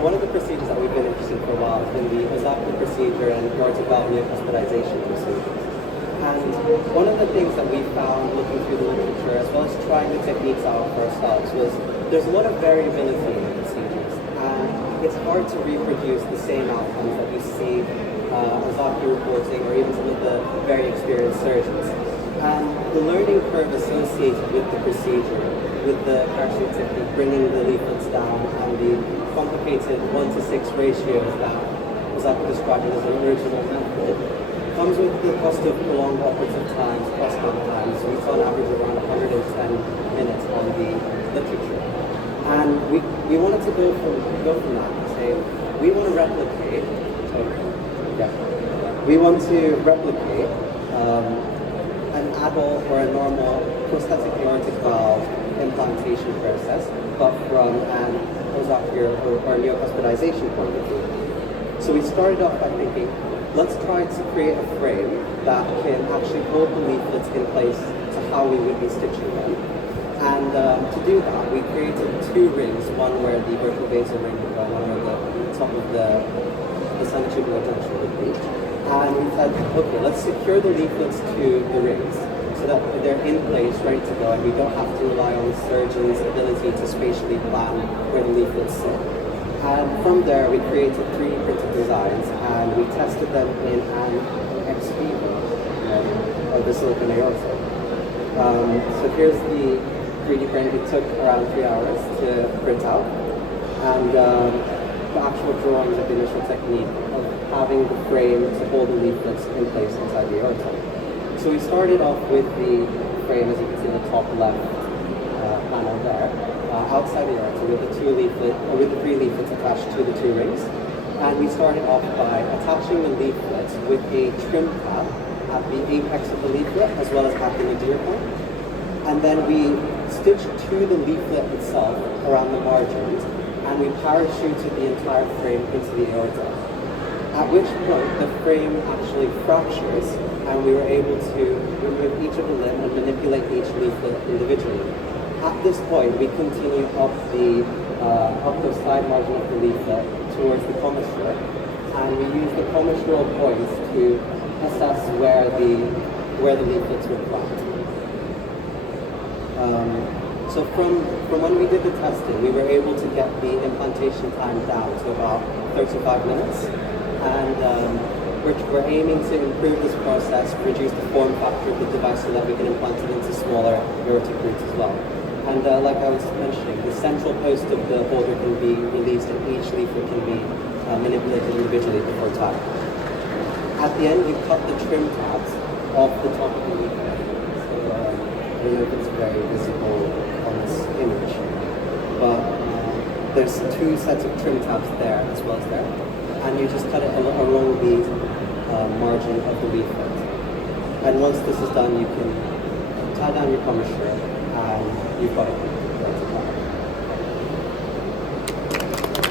one of the procedures that we've been interested in for a while has been the Aortic procedure and aortic valve Neocuspidization procedures. And one of the things that we found looking through the literature, as well as trying the techniques out for ourselves, was there's a lot of variability in the procedures, and it's hard to reproduce the same outcomes that you see Aortic reporting, or even some of the very experienced surgeons. And the learning curve associated with the procedure, with the parachute technique, bringing the leaflets down, and the complicated 1:6 ratios that was described as an original method, comes with the cost of prolonged operative times, cross-count times. So it's on average around 110 minutes on the literature. And we wanted to go from that, saying we want to replicate. We want to replicate an adult or a normal prosthetic aortic valve implantation process, but from an Aortic or Neocuspidization point of view. So we started off by thinking, let's try to create a frame that can actually hold the leaflets in place to how we would be stitching them. And to do that, we created two rings, one where the vertical basal ring would go, one where the top of the centrotubular junction would be. And we said, okay, let's secure the leaflets to the rings so that they're in place, ready to go, and we don't have to rely on the surgeon's ability to spatially plan where the leaflets sit. And from there, we created 3D printed designs, and we tested them in an ex vivo of the silicon aorta. So here's the 3D print. It took around 3 hours to print out, and the actual drawings of the initial technique of having the frame to hold the leaflets in place inside the aorta. So we started off with the frame, as you can see in the top left panel there, outside the aorta with the with the 3 leaflets attached to the 2 rings. And we started off by attaching the leaflets with a trim tab at the apex of the leaflet as well as at the nadir point. And then we stitched to the leaflet itself around the margins, and we parachuted the entire frame into the aorta. At which point the frame actually fractures, and we were able to remove each of the limb and manipulate each leaflet individually. At this point, we continue up the side margin of the leaflet towards the commissure, and we use the commissural points to assess where the leaflets were clamped. So from when we did the testing, we were able to get the implantation time down to about 35 minutes, and we're aiming to improve this process, reduce the form factor of the device so that we can implant it into smaller aortic roots as well. And like I was mentioning, the central post of the holder can be released and each leaflet can be manipulated individually before time. At the end, you cut the trim tabs off the top of the leaflet. So I don't know if it's very visible on this image, but there's 2 sets of trim tabs there as well as there. And you just cut it along the margin of the leaflet. And once this is done, you can tie down your commissure, and you've got it.